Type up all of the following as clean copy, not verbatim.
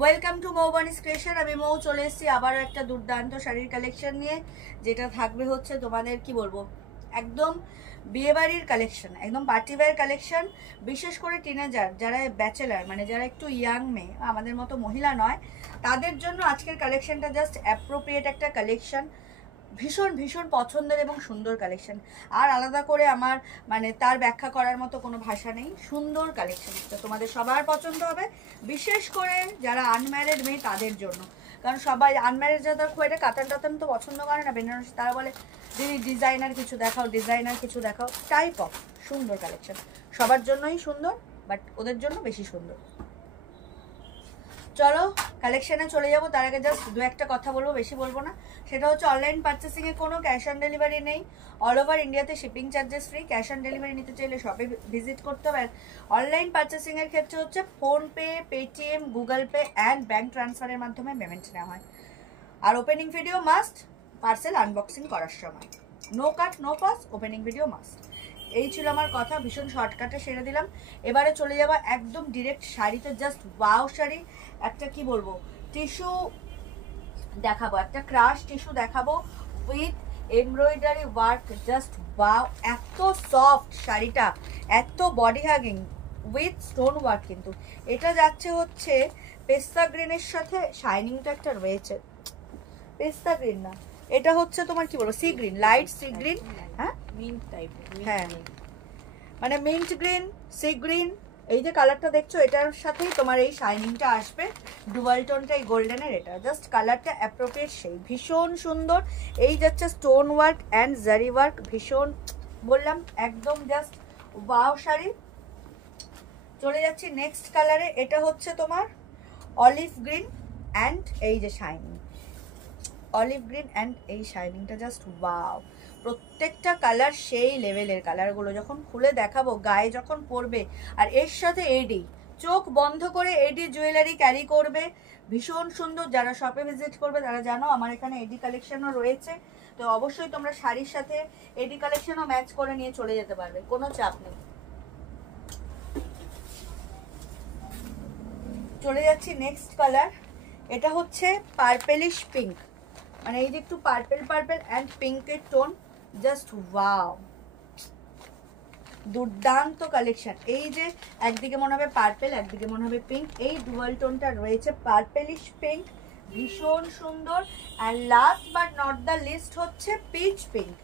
Welcome to মৌবানিস creation. আমি মৌ চলে এসেছি আবারও একটা দুর্দান্ত শাড়ির কালেকশন নিয়ে, যেটা থাকবে হচ্ছে তোমাদের কি বলবো, একদম বিয়েবাড়ির কালেকশন, একদম পার্টিওয়্যার কালেকশন। বিশেষ করে টিনেজার যারা ব্যাচেলার, মানে যারা একটু ইয়াং মেয়ে, আমাদের মতো মহিলা নয়, তাদের জন্য আজকের কালেকশনটা জাস্ট অ্যাপ্রোপ্রিয়েট একটা কালেকশন। ভীষণ ভীষণ পছন্দের এবং সুন্দর কালেকশন। আর আলাদা করে আমার মানে তার ব্যাখ্যা করার মতো কোনো ভাষা নেই। সুন্দর কালেকশন, তো তোমাদের সবার পছন্দ হবে, বিশেষ করে যারা আনম্যারিড মেয়ে তাদের জন্য। কারণ সবাই আনম্যারিড যারা খুব একটা কাতান টাতান তো পছন্দ করে না বেনারসি, তারা বলে দিদি ডিজাইনার কিছু দেখাও, ডিজাইনার কিছু দেখাও। টাইপ অফ সুন্দর কালেকশন, সবার জন্যই সুন্দর, বাট ওদের জন্য বেশি সুন্দর। চলো কালেকশানে চলে যাবো। তার আগে জাস্ট দু একটা কথা বলবো, বেশি বলবো না। সেটা হচ্ছে অনলাইন পারচেসিংয়ে কোনো ক্যাশ অন ডেলিভারি নেই। অল ওভার ইন্ডিয়াতে shipping charges free. Cash on delivery নিতে চাইলে শপে ভিজিট করতে হবে। অনলাইন পারচেসিংয়ের ক্ষেত্রে হচ্ছে PhonePe, Paytm, Google Pay and bank ট্রান্সফারের মাধ্যমে পেমেন্ট নেওয়া হয়। আর opening video must parcel unboxing করার সময়। No cut no pause, opening video must. এই ছিল আমার কথা, ভীষণ শর্টকাটে সেরে দিলাম। এবারে চলে যাবো একদম ডিরেক্ট শাড়িতে। জাস্ট ওয়াও শাড়ি, একটা কি বলবো টিস্যু দেখাবো, একটা ক্রাশ টিস্যু দেখাবো with embroidery work. Just wow, এত সফট শাড়িটা, এত body hugging with stone work. কিন্তু এটা যাচ্ছে হচ্ছে পেস্তা গ্রিনের সাথে, শাইনিংটা একটা রয়েছে। পেস্তা গ্রিন না, এটা হচ্ছে তোমার কি বলবো sea green, light sea green. হ্যাঁ মিন্ট টাইপ, হ্যাঁ মানে মিন্ট গ্রিন, সি গ্রিন। এই যে কালারটা দেখছো, এটার সাথেই তোমার এই শাইনিংটা আসবে। ডুয়াল টোনটা এই গোল্ডেনের, এটা জাস্ট কালারটা অ্যাপ্রোপ্রিয়েট, সেই ভীষণ সুন্দর। এই যাচ্ছে stone work and zari work, ভীষণ বললাম একদম জাস্ট ওয়াও শাড়ি। চলে যাচ্ছি নেক্সট কালারে। এটা হচ্ছে তোমার অলিভ গ্রিন অ্যান্ড এই যে শাইনিং, অলিভ গ্রিন অ্যান্ড এই শাইনিংটা জাস্ট ওয়াও। প্রত্যেকটা কালার সেই লেভেলের কালারগুলো, যখন খুলে দেখাবো, গায়ে যখন পরবে, আর এর সাথে এডি, চোখ বন্ধ করে এডি জুয়েলারি ক্যারি করবে, ভীষণ সুন্দর। যারা শপে ভিজিট করবে তারা জানো আমার এখানে এডি কালেকশনও রয়েছে, তো অবশ্যই তোমরা শাড়ির সাথে এডি কালেকশনও ম্যাচ করে নিয়ে চলে যেতে পারবে, কোনো চাপ নেই। চলে যাচ্ছি নেক্সট কালার। এটা হচ্ছে পার্পেলিশ পিঙ্ক, মানে এই যে একটু পার্পেল পার্পেল অ্যান্ড পিঙ্কের টোন, জাস্ট ওয়াও, দুর্দান্ত কালেকশন। এই যে একদিকে মনে হবে পার্পেল, একদিকে মনে হবে পিঙ্ক, এই ডুয়াল টোনটা রয়েছে পার্পেলিশ পিঙ্ক, ভীষণ সুন্দর। And last but not the least হচ্ছে পিচ পিঙ্ক,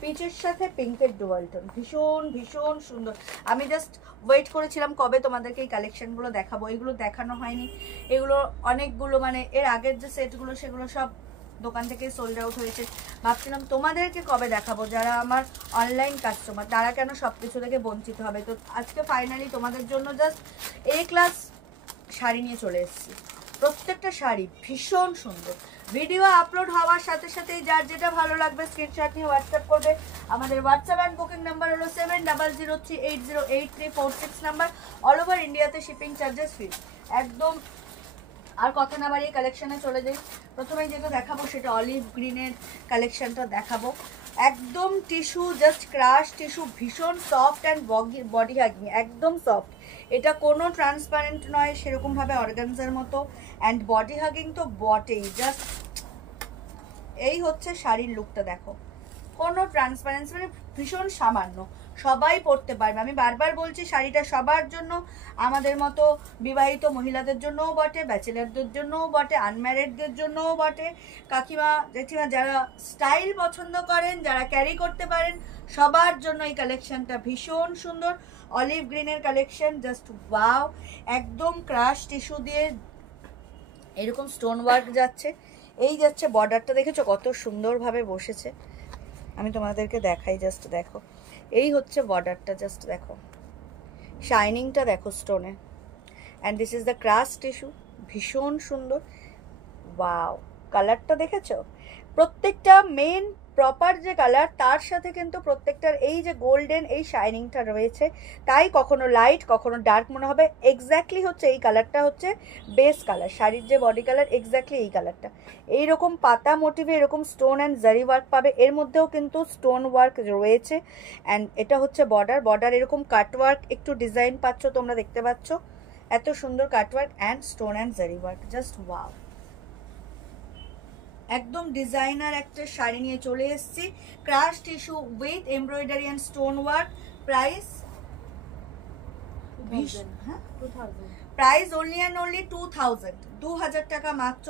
পিচের সাথে পিঙ্কের ডুয়াল টোন, ভীষণ ভীষণ সুন্দর। আমি জাস্ট ওয়েট করেছিলাম কবে তোমাদেরকে এই কালেকশনগুলো দেখাবো, এগুলো দেখানো হয়নি। এগুলো অনেকগুলো, মানে এর আগের যে সেটগুলো সেগুলো সব দোকান থেকে সোল্ড আউট হয়েছে। ভাবছিলাম তোমাদেরকে কবে দেখাবো, যারা আমার অনলাইন কাস্টমার তারা কেন সব কিছু থেকে বঞ্চিত হবে। তো আজকে ফাইনালি তোমাদের জন্য জাস্ট এ ক্লাস শাড়ি নিয়ে চলে এসেছি। প্রত্যেকটা শাড়ি ভীষণ সুন্দর। ভিডিও আপলোড হওয়ার সাথে সাথেই যার যেটা ভালো লাগবে স্ক্রিনশট নিয়ে হোয়াটসঅ্যাপ করবে। আমাদের হোয়াটসঅ্যাপ অ্যান্ড বুকিং নাম্বার হলো 7003808346 নাম্বার। অল ওভার ইন্ডিয়াতে শিপিং চার্জেস ফ্রি একদম। আর কথা না বাড়িয়ে কালেকশনে চলে যাই। প্রথমেই যেটা দেখাবো সেটা অলিভ গ্রিনের কালেকশনটা দেখাবো। একদম টিস্যু, জাস্ট ক্রাশ টিস্যু, ভীষণ সফট অ্যান্ড বডি হাগিং, একদম সফট। এটা কোনো ট্রান্সপারেন্ট নয় সেরকমভাবে অর্গানজার মতো, অ্যান্ড বডি হাগিং তো বটেই। জাস্ট এই হচ্ছে শাড়ির লুকটা দেখো, কোনো ট্রান্সপারেন্সি মানে ভীষণ সামান্য, সবাই পরতে পারবে। আমি বারবার বলছি শাড়িটা সবার জন্য, আমাদের মতো বিবাহিত মহিলাদের জন্যও বটে, ব্যাচেলারদের জন্যও বটে, আনম্যারিডদের জন্যও বটে, কাকিমা জেঠিমা যারা স্টাইল পছন্দ করেন, যারা ক্যারি করতে পারেন, সবার জন্য এই কালেকশনটা ভীষণ সুন্দর। অলিভ গ্রিনের কালেকশন, জাস্ট ওয়াও, একদম ক্রাশ টিস্যু দিয়ে এরকম স্টোন ওয়ার্ক যাচ্ছে। এই যাচ্ছে বর্ডারটা, দেখেছো কত সুন্দরভাবে বসেছে। আমি তোমাদেরকে দেখাই, জাস্ট দেখো, এই হচ্ছে বর্ডারটা, জাস্ট দেখো শাইনিংটা দেখো স্টোনে। And this is the crush tissue, ভীষণ সুন্দর। ওয়াও, কালারটা দেখেছো, প্রত্যেকটা মেন প্রপার যে কালার তার সাথে কিন্তু প্রত্যেকটার এই যে গোল্ডেন এই শাইনিংটা রয়েছে, তাই কখনো লাইট কখনো ডার্ক মনে হবে। এক্স্যাক্টলি হচ্ছে এই কালারটা হচ্ছে বেস কালার, শাড়ির যে বডি কালার এক্স্যাক্টলি এই কালারটা। এইরকম পাতা মোটিভে এরকম স্টোন অ্যান্ড জারি ওয়ার্ক পাবে, এর মধ্যেও কিন্তু স্টোন ওয়ার্ক রয়েছে। অ্যান্ড এটা হচ্ছে বর্ডার, বর্ডার এরকম কাট ওয়ার্ক একটু ডিজাইন পাচ্ছ তোমরা, দেখতে পাচ্ছ এত সুন্দর cutwork and stone and zari work, just wow. একদম ডিজাইনার একটা শাড়ি নিয়ে চলে এসেছি, crush tissue with embroidery and stone work. Price price only and only 2000, 2000 টাকা মাত্র।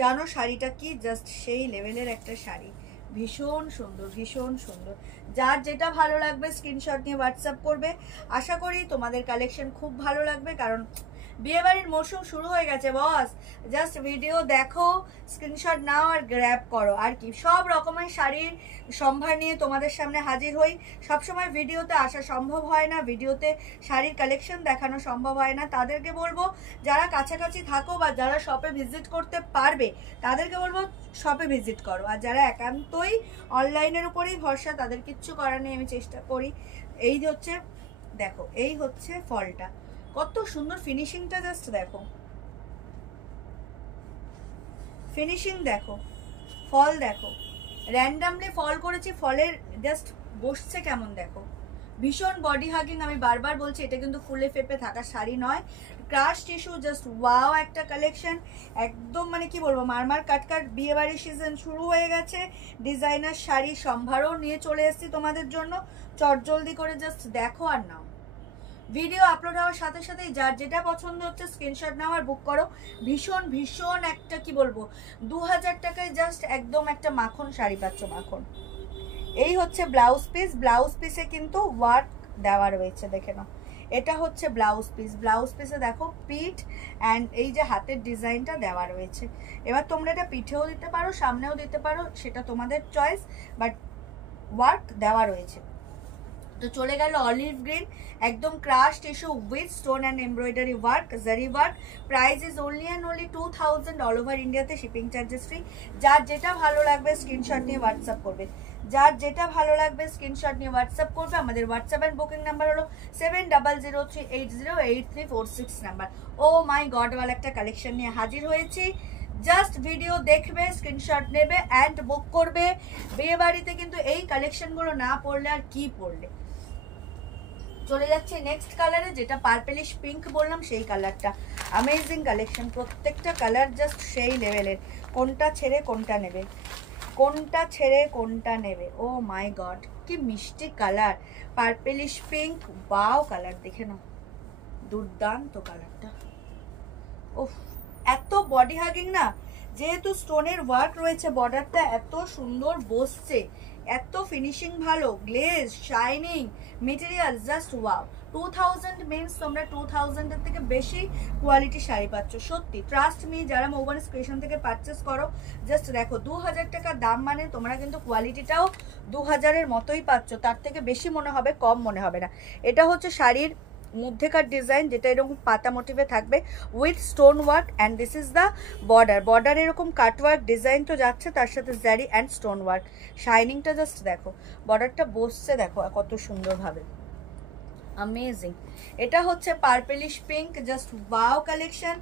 জানো শাড়িটা কি, জাস্ট সেই লেভেলের একটা শাড়ি, ভীষণ সুন্দর, ভীষণ সুন্দর। যার যেটা ভালো লাগবে স্ক্রিনশট নিয়ে হোয়াটসঅ্যাপ করবে। আশা করি তোমাদের কালেকশন খুব ভালো লাগবে, কারণ বিয়েবাড়ির মৌসুম শুরু হয়ে গেছে বস। জাস্ট ভিডিও দেখো, স্ক্রিনশট নাও আর গ্র্যাব করো। আর কি সব রকমের শাড়ির সম্ভার নিয়ে তোমাদের সামনে হাজির হই। সবসময় ভিডিওতে আসা সম্ভব হয় না, ভিডিওতে শাড়ির কালেকশন দেখানো সম্ভব হয় না। তাদেরকে বলবো যারা কাছাকাছি থাকো বা যারা শপে ভিজিট করতে পারবে তাদেরকে বলবো শপে ভিজিট করো। আর যারা একান্তই অনলাইনের উপরেই ভরসা, তাদের কিচ্ছু করার নেই, আমি চেষ্টা করি। এই হচ্ছে দেখো, এই হচ্ছে ফলটা, কত সুন্দর ফিনিশিংটা, জাস্ট দেখো ফিনিশিং দেখো, ফল দেখো, র্যান্ডামলি ফল করেছি, ফলের জাস্ট বসছে কেমন দেখো, ভীষণ বডি হাগিং। আমি বারবার বলছি এটা কিন্তু ফুলে ফেপে থাকা শাড়ি নয়, ক্রাশ টিস্যু, জাস্ট ওয়াও একটা কালেকশন। একদম মানে কি বলবো, মারমার কাটকাট, বিয়ে বাড়ির সিজন শুরু হয়ে গেছে, ডিজাইনার শাড়ি সম্ভারও নিয়ে চলে এসেছি তোমাদের জন্য। চটজলদি করে জাস্ট দেখো আর নাও। ভিডিও আপলোড হওয়ার সাথে সাথেই যার যেটা পছন্দ হচ্ছে স্ক্রিনশট নাও আর বুক করো। ভীষণ ভীষণ একটা কি বলবো, 2000 টাকায় জাস্ট একদম একটা মাখন শাড়ি পাচ্ছ, মাখন। এই হচ্ছে ব্লাউজ পিস, ব্লাউজ পিসে কিন্তু ওয়ার্ক দেওয়া রয়েছে, দেখে নাও। এটা হচ্ছে ব্লাউজ পিস, ব্লাউজ পিসে দেখো পিঠ অ্যান্ড এই যে হাতের ডিজাইনটা দেওয়া রয়েছে। এবার তোমরা এটা পিঠেও দিতে পারো, সামনেও দিতে পারো, সেটা তোমাদের চয়েস, বাট ওয়ার্ক দেওয়া রয়েছে। তো চলে গেল অলিভ গ্রিন, একদম crush tissue with stone and embroidery work, zari work. Price is only and only 2000, all over ইন্ডিয়াতে শিপিং চার্জেস ফ্রি। যার যেটা ভালো লাগবে স্ক্রিনশট নিয়ে হোয়াটসঅ্যাপ করবে, যার যেটা ভালো লাগবে স্ক্রিনশট নিয়ে হোয়াটসঅ্যাপ করবে। আমাদের হোয়াটসঅ্যাপ অ্যান্ড বুকিং নাম্বার হলো 7003808346 নাম্বার। ও মাই গড, ওয়াল একটা কালেকশন নিয়ে হাজির হয়েছি। জাস্ট ভিডিও দেখবে, স্ক্রিনশট নেবে অ্যান্ড বুক করবে। বিয়ে বাড়িতে কিন্তু এই কালেকশনগুলো না পড়লে আর কি পড়লে। চলে যাচ্ছে নেক্সট কালারে, যেটা পার্পেলিশ পিঙ্ক বললাম, সেই কালারটা অ্যামেজিং কালেকশন, প্রত্যেকটা কালার জাস্ট সেই লেভেলের। কোনটা ছেড়ে কোনটা নেবে, কোনটা ছেড়ে কোনটা নেবে, ও মাই গড কি মিষ্টি colour, purplish pink, wow colour, দেখে নাও দুর্দান্ত কালারটা। ওফ, এত বডি হাগিং না, যেহেতু স্টোনের ওয়ার্ক রয়েছে, বর্ডারটা এত সুন্দর বসছে, এত ফিনিশিং ভালো, glaze, shining, material, just wow. 2000 means তোমরা 2000 এর থেকে বেশি কোয়ালিটি শাড়ি পাচ্ছ, সত্যি ট্রাস্ট মি। যারা মোবাইল ক্রিয়েশন থেকে পারচেস করো, জাস্ট দেখো 2000 টাকা দাম, মানে তোমরা কিন্তু কোয়ালিটিটাও 2000 এর মতোই পাচ্ছ, তার থেকে বেশি মনে হবে, কম মনে হবে না। এটা হচ্ছে শাড়ির মধ্যেকার ডিজাইন, যেটা এরকম পাতা মোটিভে থাকবে with stone work, and this is the border. Border এরকম কাটওয়ার্ক ডিজাইন তো যাচ্ছে, তার সাথে জারি অ্যান্ড স্টোন ওয়ার্ক। শাইনিংটা জাস্ট দেখো, বর্ডারটা বসছে দেখো কত সুন্দরভাবে, অ্যামেজিং। এটা হচ্ছে purplish pink, just wow collection,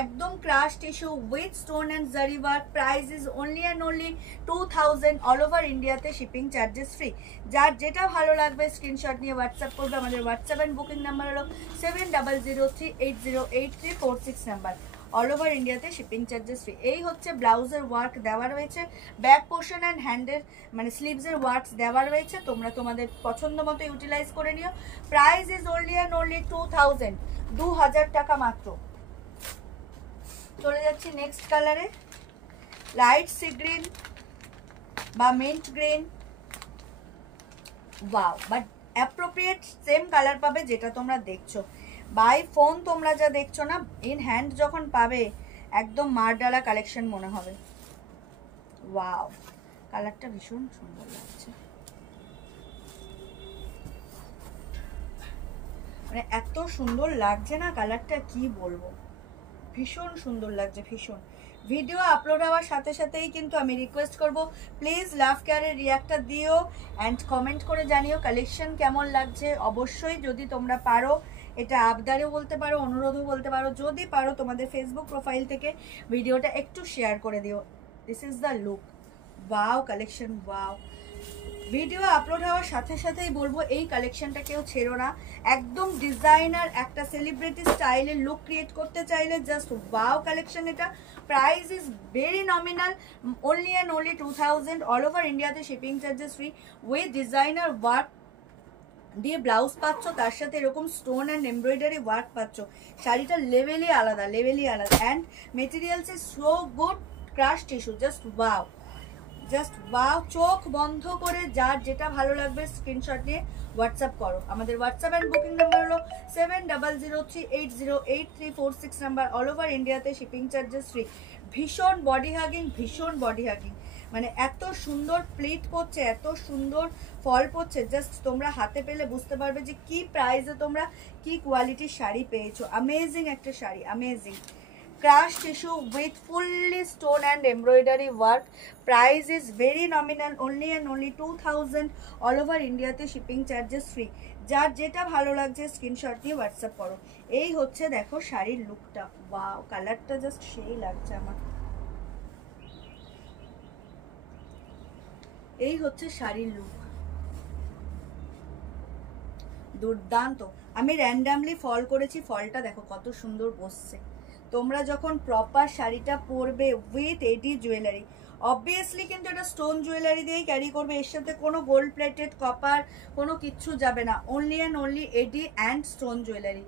একদম crush tissue with stone and zari work. Price is only and only 2000, all over ইন্ডিয়াতে শিপিং চার্জেস ফ্রি। যার যেটা ভালো লাগবে স্ক্রিনশট নিয়ে হোয়াটসঅ্যাপ করবে। আমাদের হোয়াটসঅ্যাপ অ্যান্ড বুকিং নাম্বার হলো 7003808346 নাম্বার, অল ওভার ইন্ডিয়াতে শিপিং চার্জেস ফ্রি। এই হচ্ছে ব্লাউজের ওয়ার্ক দেওয়া রয়েছে, ব্যাক পোর্শন অ্যান্ড হ্যান্ডের মানে স্লিভসের ওয়ার্কস দেওয়া রয়েছে, তোমরা তোমাদের পছন্দ মতো ইউটিলাইজ করে নিও। Price is only and only 2000, 2000 টাকা মাত্র। চলে যাচ্ছি নেক্সট কালারে, লাইট সি গ্রিন বা mint green, wow, but appropriate same colour পাবে যেটা তোমরা দেখছো বাই ফোন, তোমরা যা দেখছো না, ইন হ্যান্ড যখন পাবে একদম মারডালা কালেকশন মনে হবে। ওয়াও, কালারটা ভীষণ সুন্দর লাগছে, মানে এত সুন্দর লাগছে না কালারটা, কি বলবো, ভীষণ সুন্দর লাগছে, ভীষণ। ভিডিও আপলোড হওয়ার সাথে সাথেই কিন্তু আমি রিকোয়েস্ট করব, প্লিজ লাভ কেয়ারের রিয়াক্টটা দিও অ্যান্ড কমেন্ট করে জানিও কালেকশন কেমন লাগছে। অবশ্যই যদি তোমরা পারো, এটা আবদারেও বলতে পারো, অনুরোধও বলতে পারো, যদি পারো তোমাদের ফেসবুক প্রোফাইল থেকে ভিডিওটা একটু শেয়ার করে দিও। This is the look, wow collection, wow. Video upload হওয়ার সাথে সাথেই বলবো এই কালেকশনটা কেউ ছেড়ো না। একদম ডিজাইনার একটা সেলিব্রিটি স্টাইলের লুক ক্রিয়েট করতে চাইলে জাস্ট ওয়াও কালেকশন এটা। Price is very nominal, only and only 2000। All over ইন্ডিয়াতে shipping charges free with designer work দিয়ে ব্লাউজ পাচ্ছ, তার সাথে এরকম স্টোন অ্যান্ড এমব্রয়ডারি ওয়ার্ক পাচ্ছ। শাড়িটার লেভেলই আলাদা, লেভেলই আলাদা। And materials is so good, crush tissue, just wow, just wow. চোখ বন্ধ করে যার যেটা ভালো লাগবে স্ক্রিনশট নিয়ে হোয়াটসঅ্যাপ করো। আমাদের হোয়াটসঅ্যাপ অ্যান্ড বুকিং নাম্বার হলো 7003808346 নাম্বার। অল ওভার ইন্ডিয়াতে শিপিং চার্জেস ফ্রি। ভীষণ বডি হাগিং, ভীষণ বডি হাগিং, মানে এত সুন্দর প্লিট পড়ছে, এত সুন্দর ফল পড়ছে, জাস্ট তোমরা হাতে পেলে বুঝতে পারবে যে কি প্রাইসে তোমরা কি কোয়ালিটির শাড়ি পেয়েছো। অ্যামেজিং একটা sari, amazing. Crash tissue with fully stone and embroidery work. Price is very nominal, only and only 2000. All over India te shipping charges free. যার যেটা ভালো লাগছে স্ক্রিনশট দিয়ে হোয়াটসঅ্যাপ করো। এই হচ্ছে দেখো শাড়ির লুকটা, ওয়াও, কালারটা জাস্ট সেই লাগছে আমার। এই হচ্ছে শাড়ির লুক, দুর্দান্ত। আমি র্যান্ডামলি ফল করেছি, ফলটা দেখো কত সুন্দর বসছে। তোমরা যখন প্রপার শাড়িটা পরবে উইথ এডি জুয়েলারি, অবভিয়াসলি কিন্তু এটা স্টোন জুয়েলারি দিয়েই ক্যারি করবে, এর সাথে কোনো গোল্ড প্লেটেড কপার কোনো কিচ্ছু যাবে না, only and only AD and stone jewellery.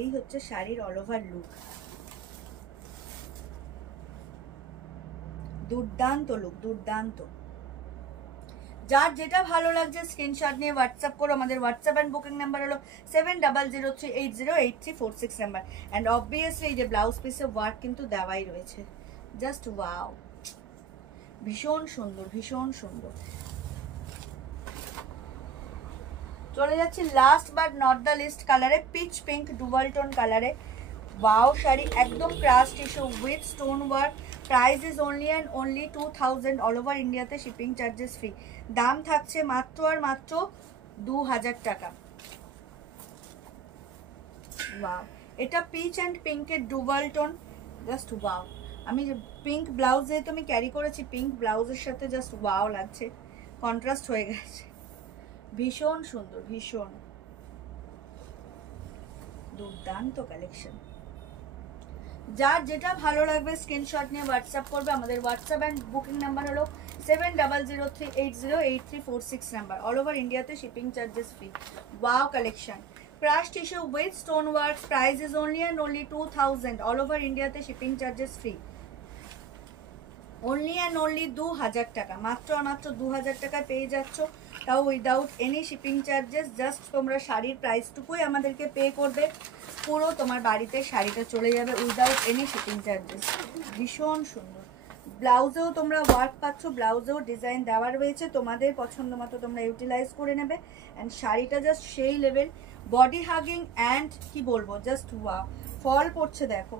এই হচ্ছে শাড়ির অল ওভার লুক, দুর্দান্ত লুক, দুর্দান্ত। যার যেটা ভালো লাগছে স্ক্রিনশট নিয়ে হোয়াটসঅ্যাপ করো। আমাদের হোয়াটসঅ্যাপ অ্যান্ড বুকিং নাম্বার হলো 7003808346 নাম্বার। অ্যান্ড অবভিয়াসলি এই যে ব্লাউজ পিসে ওয়ার্ক কিন্তু দেওয়াই রয়েছে, জাস্ট ওয়াও, ভীষণ সুন্দর, ভীষণ সুন্দর। চলে যাচ্ছি last but not the least কালারে, পিচ পিঙ্ক ডুয়াল টোন কালারে। ওয়াও শাড়ি, একদম crush tissue with stone work. Price is only and only 2000। All over ইন্ডিয়াতে শিপিং চার্জেস ফ্রি। দাম থাকছে মাত্র আর মাত্র 2000 টাকা। ওয়াও, এটা পিচ অ্যান্ড পিঙ্কের ডুয়াল টোন, জাস্ট ওয়াও। আমি পিঙ্ক ব্লাউজ যেহেতু আমি ক্যারি করেছি, পিঙ্ক ব্লাউজের সাথে জাস্ট ওয়াও লাগছে, কন্ট্রাস্ট হয়ে গেছে, ভীষণ সুন্দর, ভীষণ দুর্দান্ত কালেকশন। যার যেটা ভালো লাগবে স্ক্রিনশট নিয়ে হোয়াটসঅ্যাপ করবে। আমাদের হোয়াটসঅ্যাপ অ্যান্ড বুকিং নাম্বার হলো 7003808346 নাম্বার। অল ওভার ইন্ডিয়াতে shipping charges free. Wow collection, crush tissue with stone work. Price is only and only 2000। All over ইন্ডিয়াতে shipping charges free. Only and only 2000 টাকা, মাত্র মাত্র 2000 টাকায় পেয়ে যাচ্ছ, তাও without any shipping charges. Just তোমরা শাড়ির প্রাইসটুকুই আমাদেরকে পে করবে, পুরো তোমার বাড়িতে শাড়িটা চলে যাবে উইদাউট এনি শিপিং চার্জেস। ভীষণ সুন্দর। ব্লাউজেও তোমরা ওয়ার্ক পাচ্ছ, ব্লাউজেও ডিজাইন দেওয়া রয়েছে, তোমাদের পছন্দ মতো তোমরা ইউটিলাইজ করে নেবে। অ্যান্ড শাড়িটা জাস্ট সেই লেভেল, বডি হাগিং অ্যান্ড কি বলবো, জাস্ট ওয়াও। ফল পড়ছে দেখো,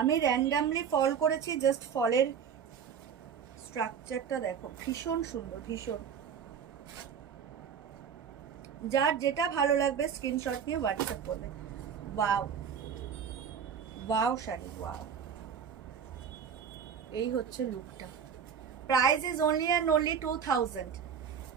আমি র্যান্ডামলি ফল করেছি, জাস্ট ফলের স্ট্রাকচারটা দেখো, ভীষণ সুন্দর, ভীষণ। যার যেটা ভালো লাগবে স্ক্রিনশট নিয়ে হোয়াটসঅ্যাপ করবে। Wow, wow sari, wow. এই হচ্ছে লুকটা। Price is only and only 2000।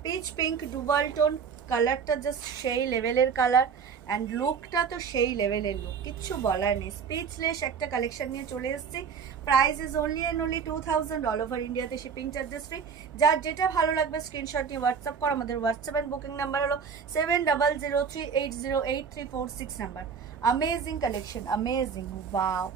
Pitch pink dual tone, কালারটা জাস্ট সেই লেভেলের কালার, অ্যান্ড লুকটা তো সেই লেভেলের লুক, কিচ্ছু বলার নেই। স্পিচলেস একটা কালেকশন নিয়ে চলে এসেছি। Price is only and only 2000। All over ইন্ডিয়াতে শিপিং চার্জেস ফ্রি। যার যেটা ভালো লাগবে স্ক্রিনশট নিয়ে হোয়াটসঅ্যাপ করো। আমাদের হোয়াটসঅ্যাপ অ্যান্ড বুকিং নাম্বার হলো 7003808346 number. Amazing collection, amazing, wow.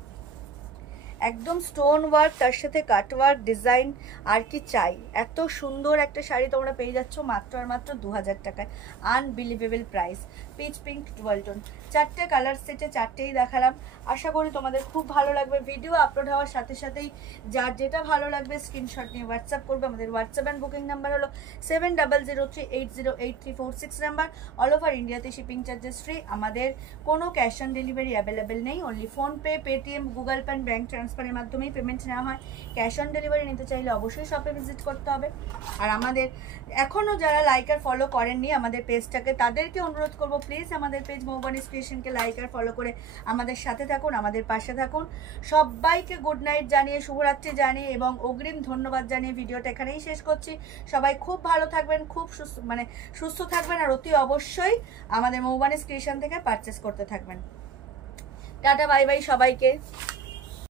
একদম স্টোন ওয়ার্ক, তার সাথে কাট ওয়ার্ক ডিজাইন, আর কি চাই। এত সুন্দর একটা শাড়ি তোমরা পেয়ে যাচ্ছ মাত্র আর মাত্র 2000 টাকায়। Unbelievable price. Pitch pink dual tone, চারটে কালার সেটে চারটেই দেখালাম। আশা করি তোমাদের খুব ভালো লাগবে। ভিডিও আপলোড হওয়ার সাথে সাথেই যার যেটা ভালো লাগবে স্ক্রিনশট নিয়ে হোয়াটসঅ্যাপ করবে। আমাদের হোয়াটসঅ্যাপ অ্যান্ড বুকিং নাম্বার হলো 7003808346 নাম্বার। অল ওভার ইন্ডিয়াতে শিপিং চার্জেস ফ্রি। আমাদের কোনো ক্যাশ অন ডেলিভারি অ্যাভেলেবেল নেই, only PhonePe, Paytm, Google pay, bank ট্রান্সফারের মাধ্যমেই পেমেন্ট নেওয়া হয়। ক্যাশ অন ডেলিভারি নিতে চাইলে অবশ্যই শপে ভিজিট করতে হবে। আর আমাদের এখনও যারা লাইক আর ফলো করেননি আমাদের পেজটাকে, তাদেরকে অনুরোধ করবো প্লিজ আমাদের পেজ মৌবানিস ক্রিয়েশনকে লাইক আর ফলো করে আমাদের সাথে থাকুন, আমাদের পাশে থাকুন। সবাইকে গুড নাইট জানিয়ে, শুভরাত্রি জানিয়ে এবং অগ্রিম ধন্যবাদ জানিয়ে ভিডিওটা এখানেই শেষ করছি। সবাই খুব ভালো থাকবেন, খুব সুস্থ থাকবেন, আর অতি অবশ্যই আমাদের মৌবানিস ক্রিয়েশন থেকে পারচেস করতে থাকবেন। টাটা, বাই বাই সবাইকে।